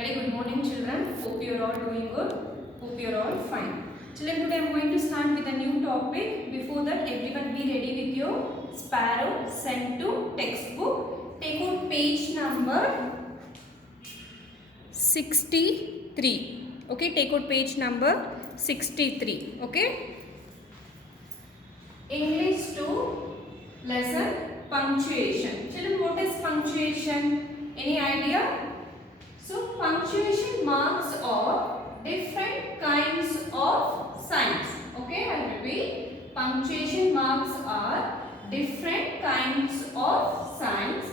Very good morning, children. Hope you are all doing good. Hope you are all fine. Children, today I am going to start with a new topic. Before that, everyone be ready with your Sparrow sent to textbook. Take out page number 63. Okay, take out page number 63. Okay. English 2 lesson punctuation. Children, what is punctuation? Any idea? So, punctuation marks are different kinds of signs. Okay, I will repeat. Punctuation marks are different kinds of signs.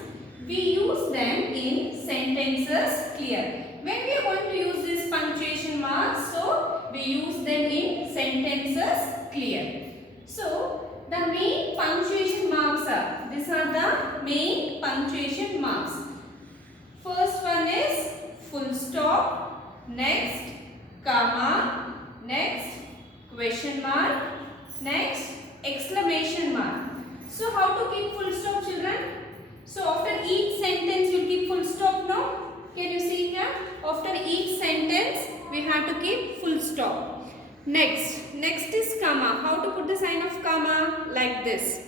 We use them in sentences clear. When we are going to use these punctuation marks, so we use them in sentences clear. So, the main punctuation marks are, these are the main punctuation marks. First one is full stop, next comma, next question mark, next exclamation mark. So how to keep full stop, children? So after each sentence you keep full stop now. Can you see here? After each sentence we have to keep full stop. Next is comma. How to put the sign of comma? Like this.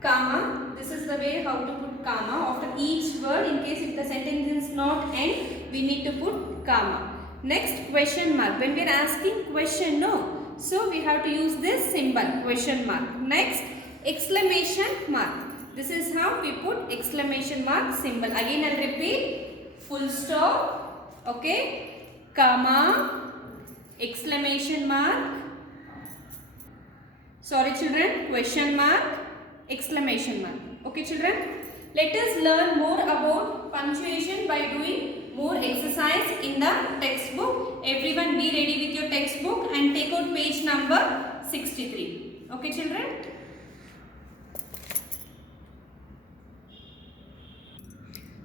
Comma. This is the way how to put comma after each word. In case if the sentence is not end, we need to put comma. Next, question mark. When we are asking question, no. So we have to use this symbol, question mark. Next, exclamation mark. This is how we put exclamation mark symbol. Again, I'll repeat. Full stop. Okay. Comma. Exclamation mark. Sorry, children. Question mark. Exclamation mark. Okay, children, let us learn more about punctuation by doing more exercise in the textbook. Everyone be ready with your textbook and take out page number 63. Okay, children.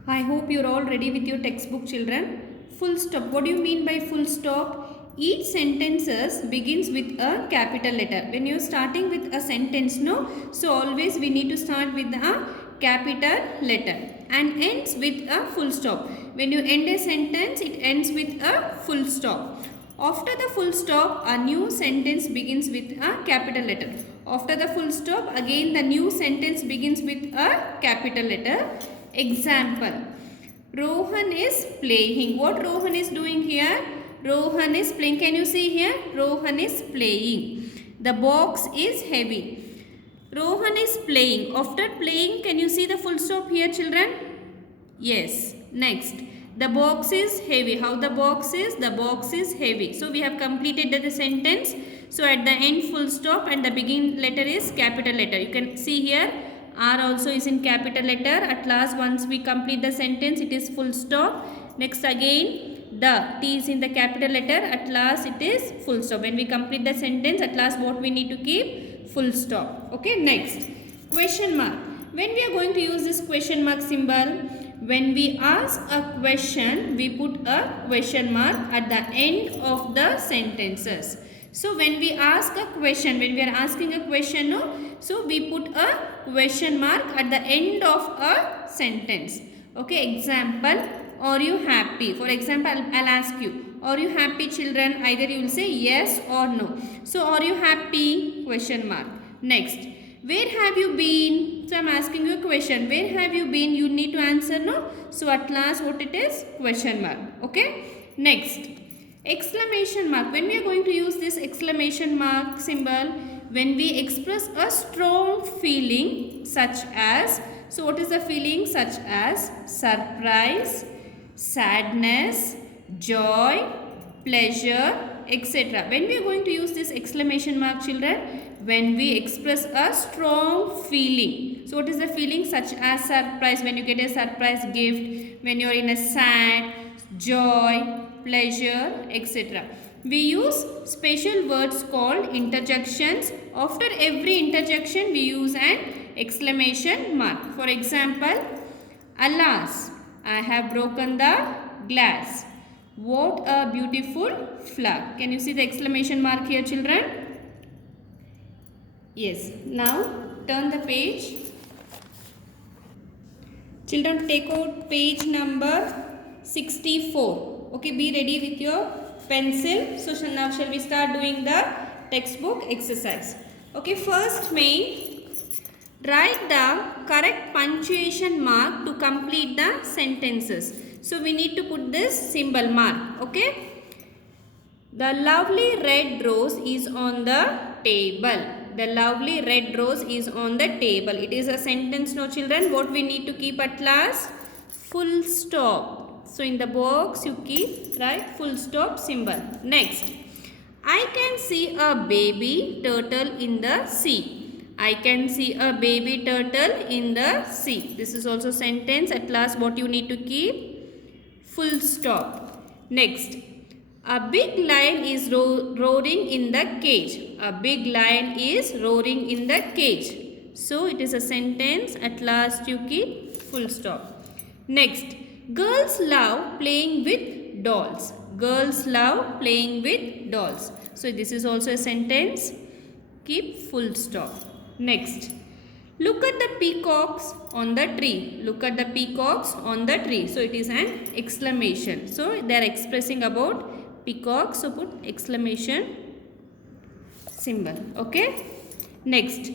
I hope you are all ready with your textbook, children. Full stop. What do you mean by full stop? Each sentences begins with a capital letter. When you are starting with a sentence, no? So always we need to start with a capital letter and ends with a full stop. When you end a sentence, it ends with a full stop. After the full stop, a new sentence begins with a capital letter. After the full stop, again the new sentence begins with a capital letter. Example. Rohan is playing. What Rohan is doing here? Rohan is playing. Can you see here? Rohan is playing. The box is heavy. Rohan is playing. After playing, can you see the full stop here, children? Yes. Next. The box is heavy. How the box is? The box is heavy. So, we have completed the sentence. So, at the end, full stop and the beginning letter is capital letter. You can see here, R also is in capital letter. At last, once we complete the sentence, it is full stop. Next again, the T is in the capital letter. At last it is full stop. When we complete the sentence, at last what we need to keep? Full stop. Okay, next. Question mark. When we are going to use this question mark symbol, when we ask a question, we put a question mark at the end of the sentences. So, when we ask a question, when we are asking a question, no, so we put a question mark at the end of a sentence. Okay, example. Are you happy? For example, I'll ask you, are you happy, children? Either you will say yes or no. So, are you happy? Question mark. Next, where have you been? So, I'm asking you a question. Where have you been? You need to answer no. So, at last what it is? Question mark. Okay. Next, exclamation mark. When we are going to use this exclamation mark symbol, when we express a strong feeling such as, so what is the feeling? Such as surprise, sadness, joy, pleasure, etc. When we are going to use this exclamation mark, children, when we express a strong feeling. So what is the feeling? Such as surprise, when you get a surprise gift, when you are in a sad, joy, pleasure, etc. We use special words called interjections. After every interjection, we use an exclamation mark. For example, alas, I have broken the glass. What a beautiful flower. Can you see the exclamation mark here, children? Yes. Now, turn the page. Children, take out page number 64. Okay, be ready with your pencil. So now shall we start doing the textbook exercise. Okay, first main, write the correct punctuation mark to complete the sentences. So we need to put this symbol mark. Okay. The lovely red rose is on the table. The lovely red rose is on the table. It is a sentence, no children. What we need to keep at last? Full stop. So in the box you keep, right, full stop symbol. Next, I can see a baby turtle in the sea. I can see a baby turtle in the sea. This is also sentence. At last what you need to keep? Full stop. Next, a big lion is roaring in the cage. A big lion is roaring in the cage. So it is a sentence. At last you keep full stop. Next, girls love playing with dolls. Girls love playing with dolls. So this is also a sentence. Keep full stop. Next, look at the peacocks on the tree. Look at the peacocks on the tree. So it is an exclamation. So they are expressing about peacock, so put exclamation symbol. Okay. Next,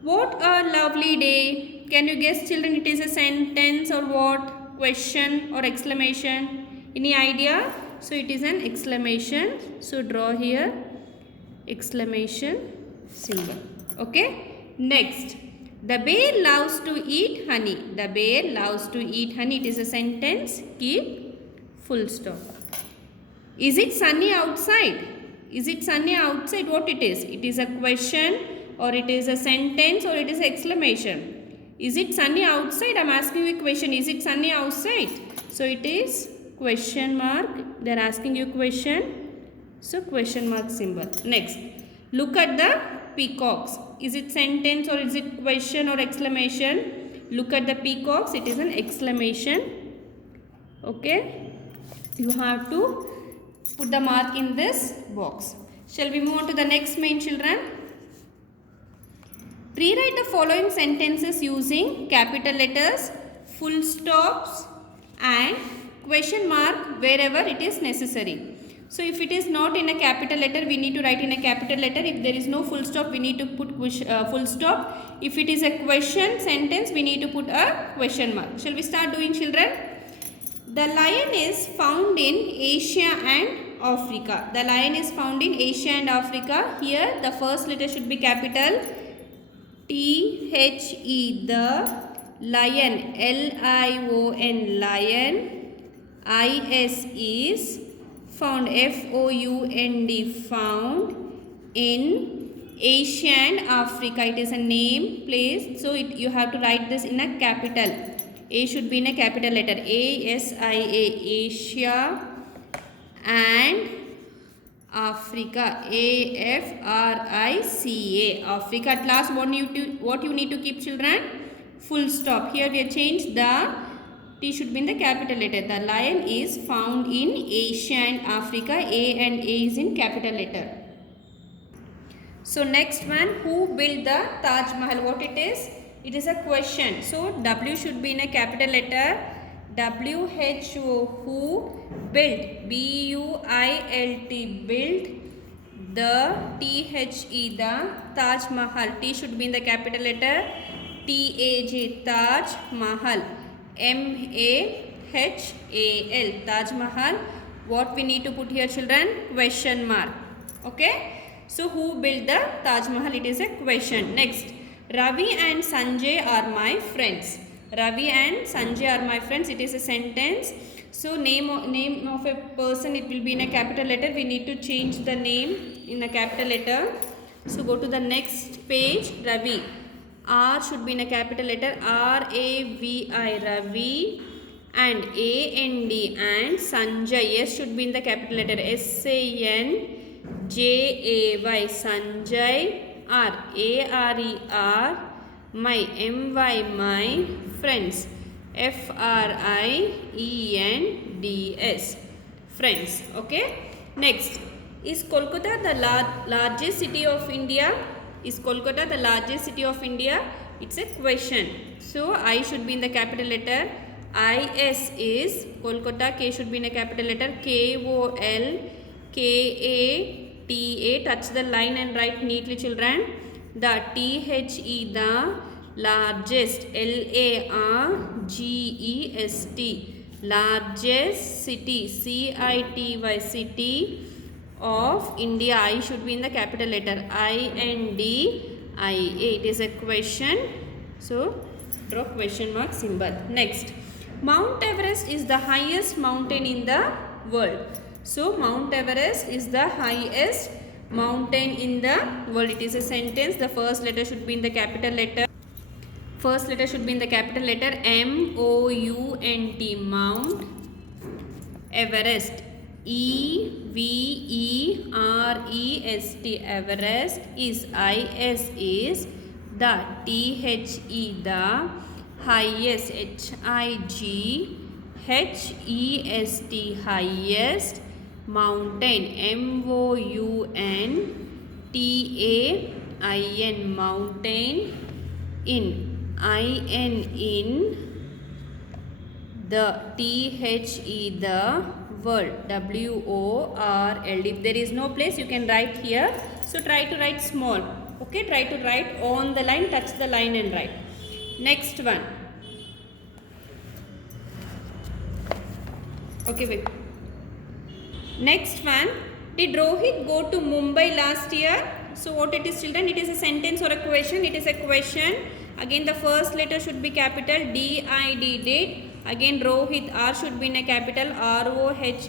what a lovely day. Can you guess, children, it is a sentence or what? Question or exclamation? Any idea? So it is an exclamation. So draw here exclamation symbol. Okay. Next, the bear loves to eat honey. The bear loves to eat honey. It is a sentence. Keep full stop. Is it sunny outside? Is it sunny outside? What it is? It is a question or it is a sentence or it is exclamation. Is it sunny outside? I am asking you a question. Is it sunny outside? So it is question mark. They are asking you a question. So question mark symbol. Next, look at the peacocks. Is it sentence or is it question or exclamation? Look at the peacocks. It is an exclamation. Okay. You have to put the mark in this box. Shall we move on to the next main, children? Rewrite the following sentences using capital letters, full stops and question mark wherever it is necessary. So if it is not in a capital letter, we need to write in a capital letter. If there is no full stop, we need to put full stop. If it is a question sentence, we need to put a question mark. Shall we start doing, children? The lion is found in Asia and Africa. The lion is found in Asia and Africa. Here the first letter should be capital T-H-E, the lion, L-I-O-N, lion. I-S is found, F-O-U-N-D, found in Asia and Africa. It is a name, place. So you have to write this in a capital. A should be in a capital letter. A-S-I-A, Asia and Africa. A-F-R-I-C-A, Africa. At last, what you need to keep, children? Full stop. Here we have changed the T should be in the capital letter. The lion is found in Asia and Africa. A and A is in capital letter. So next one, who built the Taj Mahal? What it is? It is a question. So W should be in a capital letter. W-H-O, who built, B-U-I-L-T, built the T-H-E, the Taj Mahal. T should be in the capital letter. T-A-J, Taj Mahal. M-A-H-A-L, Taj Mahal. What we need to put here, children? Question mark. Okay. So who built the Taj Mahal? It is a question. Next, Ravi and Sanjay are my friends. Ravi and Sanjay are my friends. It is a sentence. So name of a person, it will be in a capital letter. We need to change the name in a capital letter. So go to the next page. Ravi. R should be in a capital letter. R-A-V-I, Ravi. And A-N-D, and Sanjay. S should be in the capital letter. S-A-N-J-A-Y, Sanjay. R, A-R-E-R, my, M-Y, my, friends, F-R-I-E-N-D-S, friends. Okay. Next, is Kolkata the largest city of India? Is Kolkata the largest city of India? It's a question. So I should be in the capital letter. IS is Kolkata. K should be in a capital letter. KOLKATA. Touch the line and write neatly, children. The THE, the largest. LARGEST. Largest city. CITY. City of India. I should be in the capital letter. INDIA. It is a question. So draw question mark symbol. Next, Mount Everest is the highest mountain in the world. So Mount Everest is the highest mountain in the world. It is a sentence. The first letter should be in the capital letter. First letter should be in the capital letter. MOUNT. Mount Everest. EVEREST. Everest is IS is the THE, the highest. HIGHEST. Highest mountain. MOUNTAIN. Mountain. In the THE, the world. WORLD. If there is no place, you can write here. So try to write small. Okay, try to write on the line, touch the line and write. Next one. Okay, wait. Next one. Did Rohit go to Mumbai last year? So what it is, children? It is a sentence or a question. It is a question. Again, the first letter should be capital. DID. Did. Again, Rohit. R should be in a capital. ROHIT.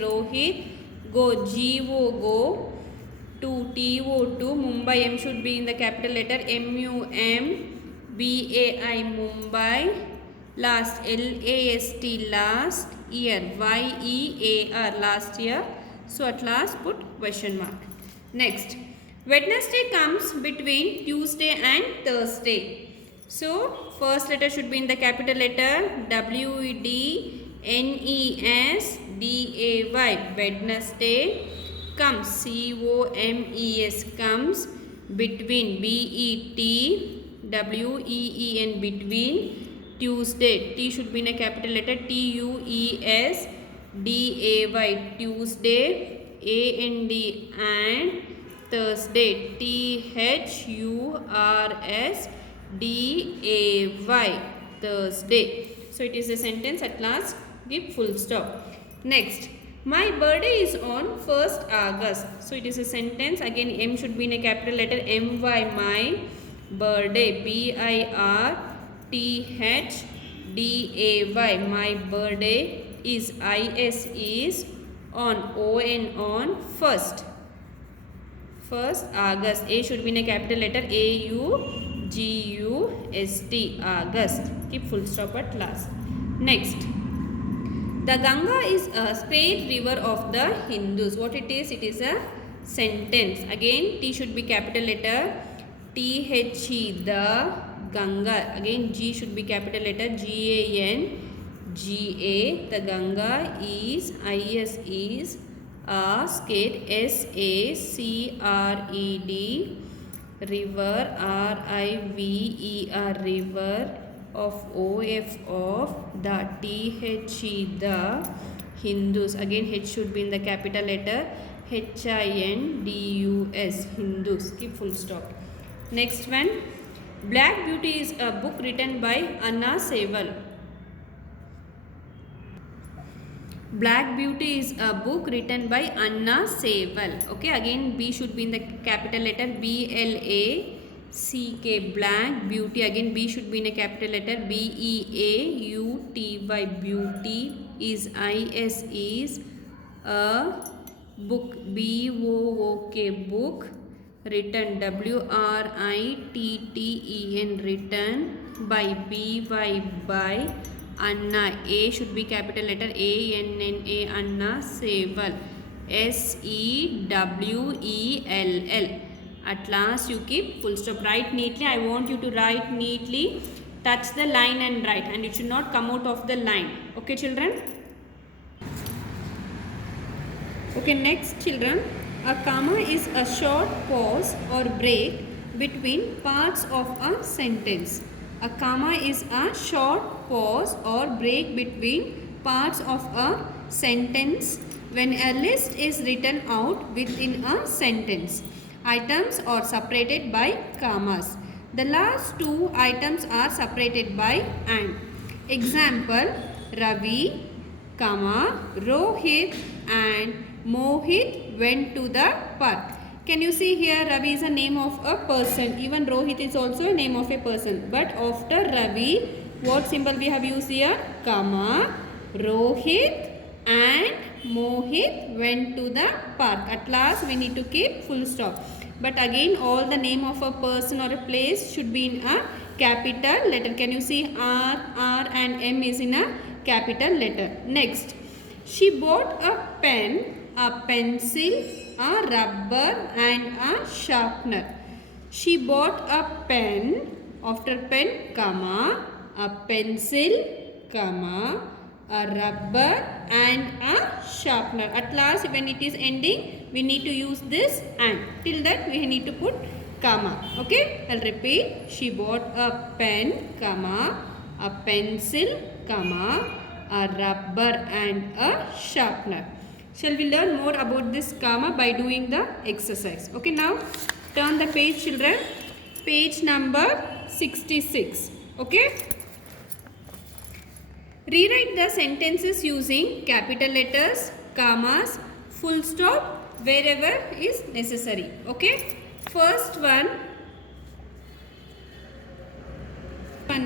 Rohit. Go. GO. Go. To. TO. Mumbai. M should be in the capital letter. MUMBAI. Mumbai. Last. LAST. Last year. YEAR. Last year. So at last put question mark. Next. Wednesday comes between Tuesday and Thursday. So first letter should be in the capital letter. WEDNESDAY. Wednesday comes. COMES. Comes. Between. BETWEEN. Between. Tuesday. T should be in a capital letter. TUESDAY. Tuesday. AND. And Thursday. THURSDAY. Thursday. So it is a sentence. At last give full stop. Next. My birthday is on 1st August. So it is a sentence. Again, M should be in a capital letter. MY. My birthday. BIRTHDAY. My birthday is. IS is on. On 1st August. A should be in a capital letter. AUGUST. August. Keep full stop at last. Next. The Ganga is a state river of the Hindus. What it is? It is a sentence. Again, T should be capital letter. THE. The Ganga. Again, G should be capital letter. GANGA. The Ganga is. IS is a state. SACRED. River. RIVER. River. Of the THE. The Hindus. Again, H should be in the capital letter. HINDUS. Hindus. Keep full stop. Next one. Black Beauty is a book written by Anna Sewell. Black Beauty is a book written by Anna Sewell. Okay, again B should be in the capital letter. BLACK. Black Beauty. Again B should be in a capital letter. BEAUTY. Beauty is. IS is a book. BOOK. Book. Written. WRITTEN. Written by. BY. By Anna. A should be capital letter. ANNA. Anna Sewell. SEWELL. At last you keep full stop. Write neatly. I want you to write neatly. Touch the line and write. And it should not come out of the line. Okay, children? Okay, next, children. A comma is a short pause or break between parts of a sentence. A comma is a short pause or break between parts of a sentence when a list is written out within a sentence. Items are separated by commas. The last two items are separated by and. Example, Ravi, Rohit and Mohit went to the park. Can you see here Ravi is a name of a person. Even Rohit is also a name of a person. But after Ravi, what symbol we have used here? Comma, Rohit and Mohit went to the park. At last we need to keep full stop. But again all the name of a person or a place should be in a capital letter. Can you see R and M is in a capital letter. Next, she bought a pen, a pencil, a rubber and a sharpener. She bought a pen, after pen, comma, a pencil, comma, a rubber and a sharpener. At last when it is ending, we need to use this and. Till that we need to put comma. Okay, I'll repeat. She bought a pen, comma, a pencil, comma, a rubber and a sharpener. Shall we learn more about this comma by doing the exercise? Okay, now turn the page, children. Page number 66. Okay. Rewrite the sentences using capital letters, commas, full stop wherever is necessary. Okay. First one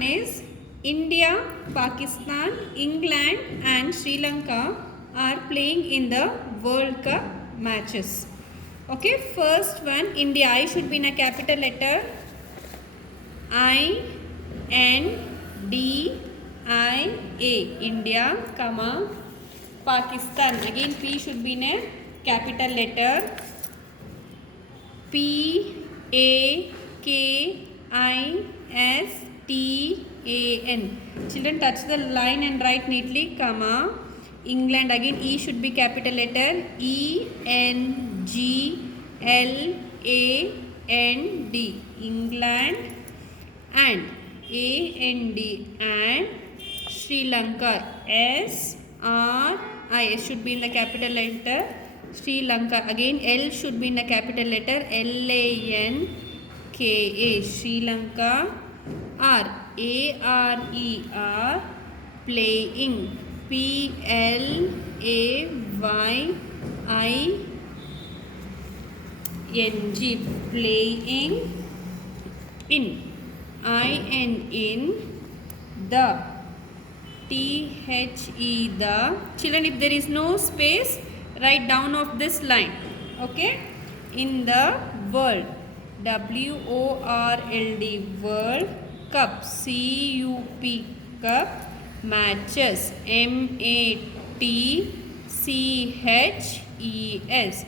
is India, Pakistan, England and Sri Lanka are playing in the World Cup matches. Okay, first one, India. I should be in a capital letter. I-N-D-I-A. India, comma. Pakistan. Again, P should be in a capital letter. P-A-K-I-S-T-A-N. Children, touch the line and write neatly, comma. England, again E should be capital letter. E-N-G-L-A-N-D. England and A-N-D and Sri Lanka. S-R-I should be in the capital letter. Sri Lanka, again L should be in the capital letter. L-A-N-K-A. Sri Lanka. R-A-R-E-R. Playing. P-L-A-Y-I-N-G. Playing. In. I-N in. The. T-H-E the. Children, if there is no space, write down of this line. Okay. In the world. W-O-R-L-D. World. Cup. C-U-P. Cup. Matches. M-A-T-C-H-E-S.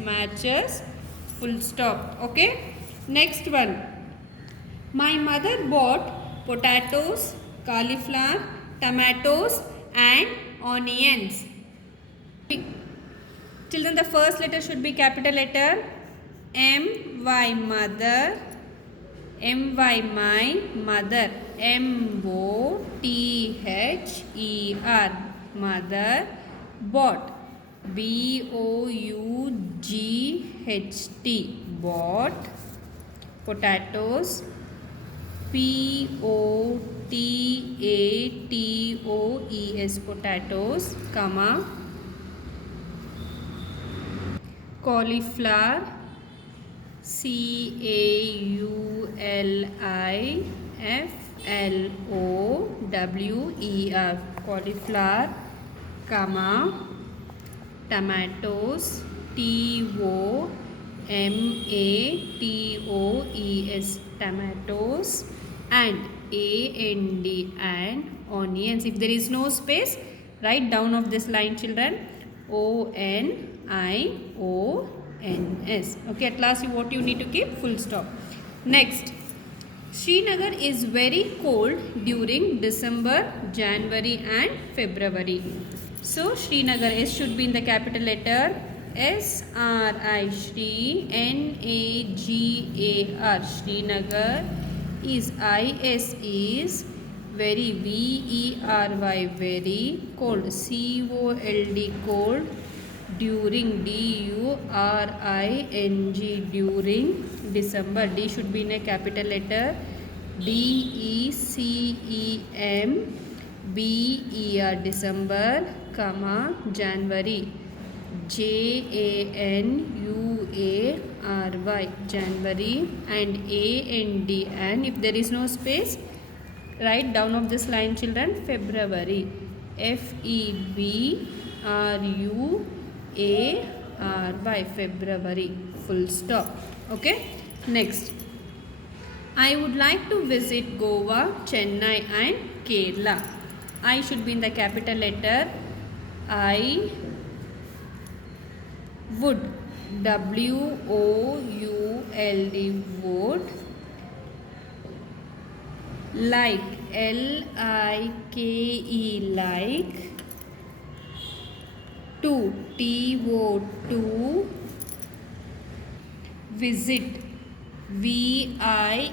Matches. Full stop. Okay. Next one. My mother bought potatoes, cauliflower, tomatoes and onions. Children, the first letter should be capital letter. M-Y mother. M-Y my mother. M-O-T-H-E-R. Mother. Bought. B-O-U-G-H-T. Bought. Potatoes. P-O-T-A-T-O-E-S. Potatoes, comma. Cauliflower. C-A-U-L-I-F-L-O-W-E-R. Cauliflower, comma. Tomatoes. T-O-M-A-T-O-E-S. Tomatoes and A-N-D and onions. If there is no space, write down of this line, children. O-N-I-O-N-S. Okay, at last what you need to keep? Full stop. Next, Srinagar is very cold during December, January and February. So Srinagar, S should be in the capital letter. S-R-I, Shri, N-A-G-A-R. Srinagar is I-S is very, very, very cold, cold, cold, during, during, during December. D should be in a capital letter. December, December, comma, January, January, January, and and, and if there is no space, write down of this line, children, February, February, February, full stop. Okay, next. I would like to visit Goa, Chennai and Kerala. I should be in the capital letter. I would, WOULD, would, like, LIKE, like, to, TO, visit, VISIT,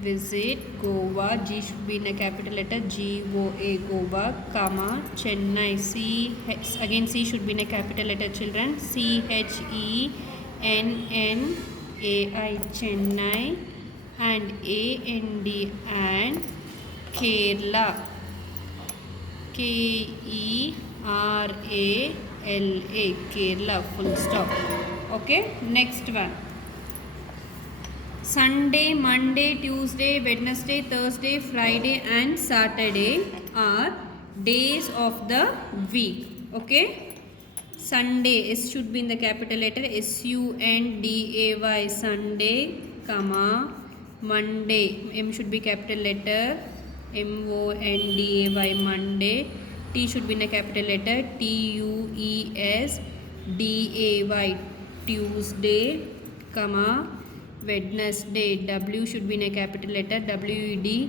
visit, Goa, G should be in a capital letter, GOA, Goa, comma, Chennai, again C should be in a capital letter, children, CHENNAI, Chennai, and AND, and Kerala, KERALA, Kerala, full stop. Okay, next one. Sunday, Monday, Tuesday, Wednesday, Thursday, Friday and Saturday are days of the week. Okay, Sunday, S should be in the capital letter, SUNDAY, Sunday, comma, Monday, M should be capital letter, MONDAY, Monday, T should be in a capital letter, TUESDAY, Tuesday, comma, Wednesday, W should be in a capital letter, WEDNESDAY,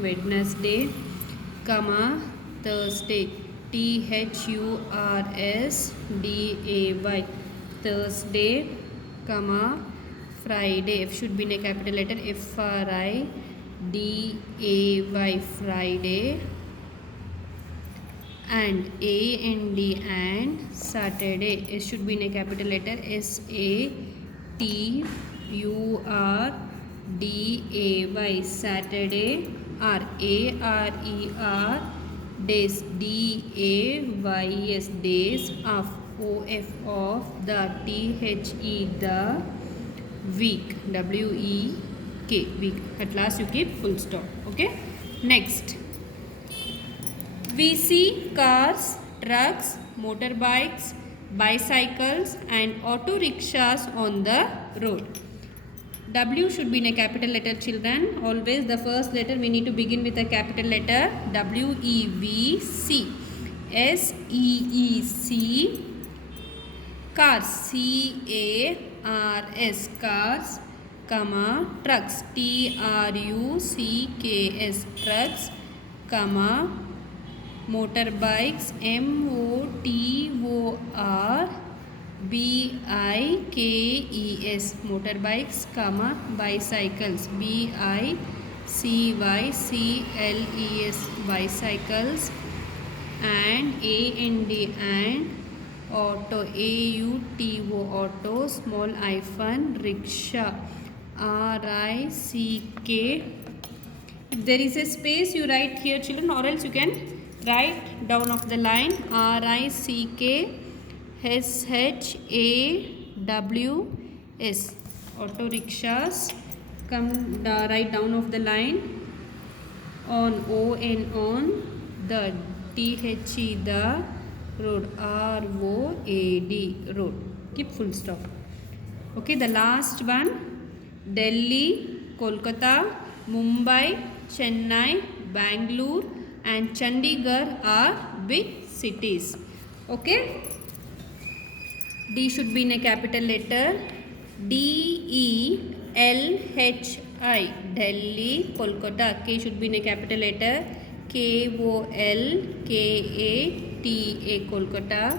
Wednesday, comma, Thursday, THURSDAY, Thursday, comma, Friday, F should be in a capital letter, FRIDAY, Friday, and and Saturday, S should be in a capital letter, SATURDAY, Saturday, RARER, days, DAYS, days of, of the, the week, WEEK, week. At last you keep full stop. Okay, next. We see cars, trucks, motorbikes, bicycles and auto rickshaws on the road. W should be in a capital letter, children. Always the first letter we need to begin with a capital letter. WEVC. SEEC. Cars, CARS, cars, comma, trucks, TRUCKS, trucks, comma, motorbikes, MOTORBIKES, motorbikes, comma, bicycles, BICYCLES, bicycles, and and auto, AUTO, auto, small hyphen, rickshaw, RICK. If there is a space, you write here, children, or else you can write down of the line, RICKSHAWS, auto rickshaws. Come write down of the line, on, on, the, THE, the, road, ROAD, road. Keep full stop. Okay, the last one, Delhi, Kolkata, Mumbai, Chennai, Bangalore and Chandigarh are big cities. Okay, D should be in a capital letter, DELHI, Delhi, Kolkata. K should be in a capital letter, KOLKATA, Kolkata,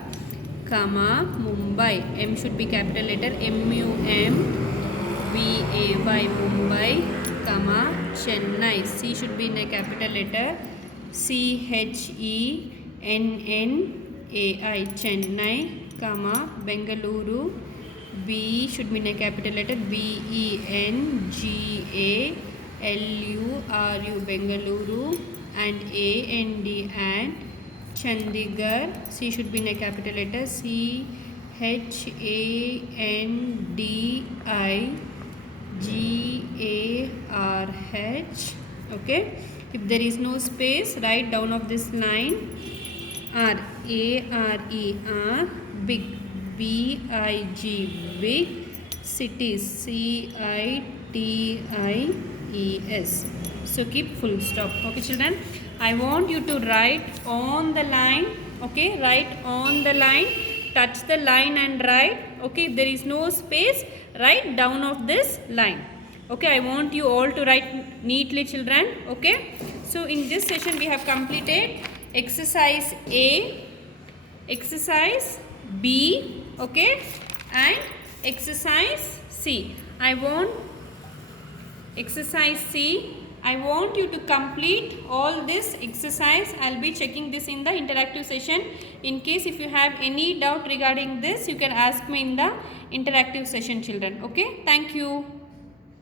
comma, Mumbai. M should be capital letter, MUMBAY, Mumbai, comma Chennai. C should be in a capital letter. Chennnai. Chennai, comma Bengaluru. B should be in a capital letter. Bengaluru. Bengaluru. And and Chandigarh. C should be in a capital letter. Chandigarh. Okay. If there is no space, write down of this line RARER, big, BIG, big, cities, CITIES. So keep full stop. Okay children, I want you to write on the line. Okay, write on the line, touch the line and write. Okay, if there is no space, write down of this line. Okay, I want you all to write neatly children. Okay, so in this session we have completed exercise A, exercise B, okay, and exercise C. Exercise C, I want you to complete all this exercise. I'll be checking this in the interactive session. In case if you have any doubt regarding this, you can ask me in the interactive session children. Okay, thank you.